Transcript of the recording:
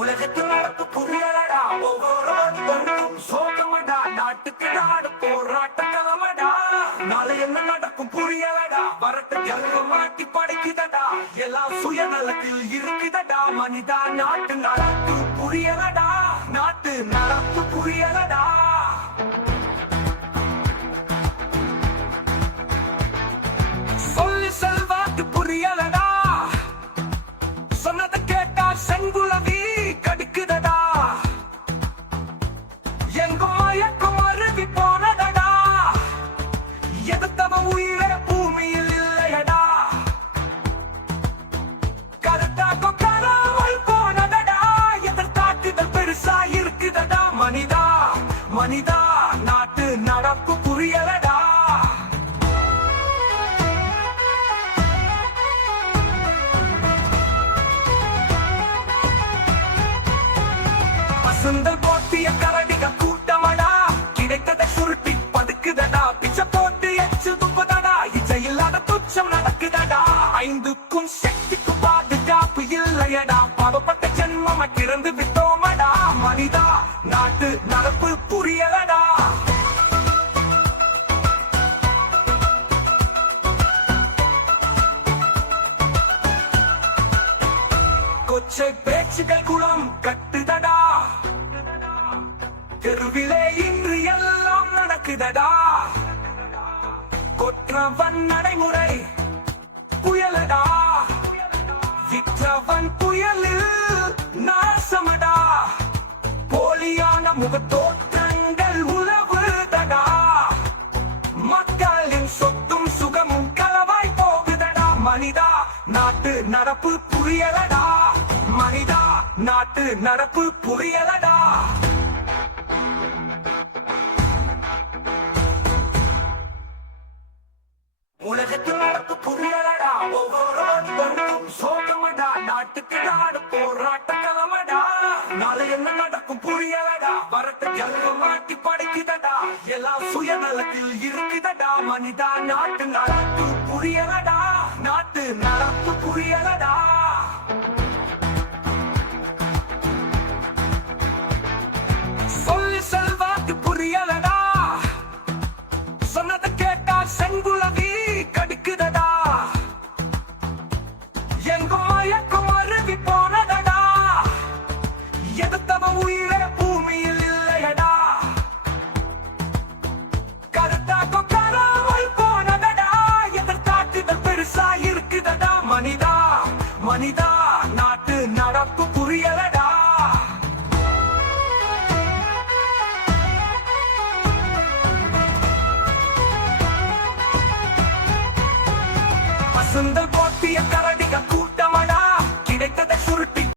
உலகத்தில் நடப்பு புரியலடா ஒவ்வொரு சோகமடா நாட்டுக்கு நாடு போராட்ட கலமடா நாளை என்ன நடக்கும் புரியலடா வரட்டு ஜல்வ மாட்டி படிக்குதடா எல்லாம் சுயநலத்தில் இருக்குதடா மனிதா நாட்டு நடப்பு புரியலடா நாட்டு நடப்பு புரியலடா சொல்லி செல்வாக்கு புரியலடா சொன்னதை கேட்டா செங்குலவி கடிக்குதடா எங்கோ மயக்கம் அருவி போனதடா எதுத்தவ உயிரே பூமியில் இல்லையடா கருத்தாக்கம் காணாமல் போனதடா எதிர்காட்டுதல் பெருசா இருக்குதடா மனிதா மனிதா நாட்டு நடப்பு புரியலடா சுந்தல் போட்டிய கரடிக கூட்டமடா கிடைத்ததை சுருட்டி பதுக்குதடா பிச்சை போட்டு எச்சு துப்பதடா இச்சை இல்லாத துச்சம் நடக்குதடா ஐந்துக்கும் சக்திக்கும் பாதுகாப்பு இல்லையடா பாவப்பட்ட ஜென்மமா கிறந்து விட்டோமடா மனிதா நாட்டு நடப்பு புரியலடா கொச்சை பேச்சுகள் குளம் கட்டுதடா தெருவிலே இன்று எல்லாம் நடக்குதடா கொற்றவன் நடைமுறை புயலடா விற்றவன் புயலில் நாசமடா போலியான முகத்தோற்றங்கள் உழவுதடா மக்களின் சொத்தும் சுகமும் களவாய் போகுதடா மனிதா நாட்டு நடப்பு புரியலடா மனிதா நாட்டு நடப்பு புரியலடா உலகத்தில் நடப்பு புரியலடா ஒவ்வொரு சோகமடா நாட்டுக்கு நாடு போராட்ட கலமடா நாளை என்ன நடக்கும் புரியலடா வரட்டு ஜல்வ மாட்டி படிக்குதடா எல்லாம் சுயநலத்தில் இருக்குதடா மனிதா நாட்டு நடப்பு புரியலடா நாட்டு நடப்பு புரியலடா சொல்லி செல்வாக்கு புரியலடா சொன்னதை கேட்டா செங்குலவி கடிக்குதடா எங்கோ மயக்கம் அருவி போனதடா எதுத்தவ உயிரே பூமியில் இல்லையடா கருத்தாக்கம் காணாமல் போனதடா எதிர்காட்டுதல் பெருசா இருக்குதடா மனிதா மனிதா நாட்டு நடப்பு புரியலடா சுந்தல் போட்டிய கரடிக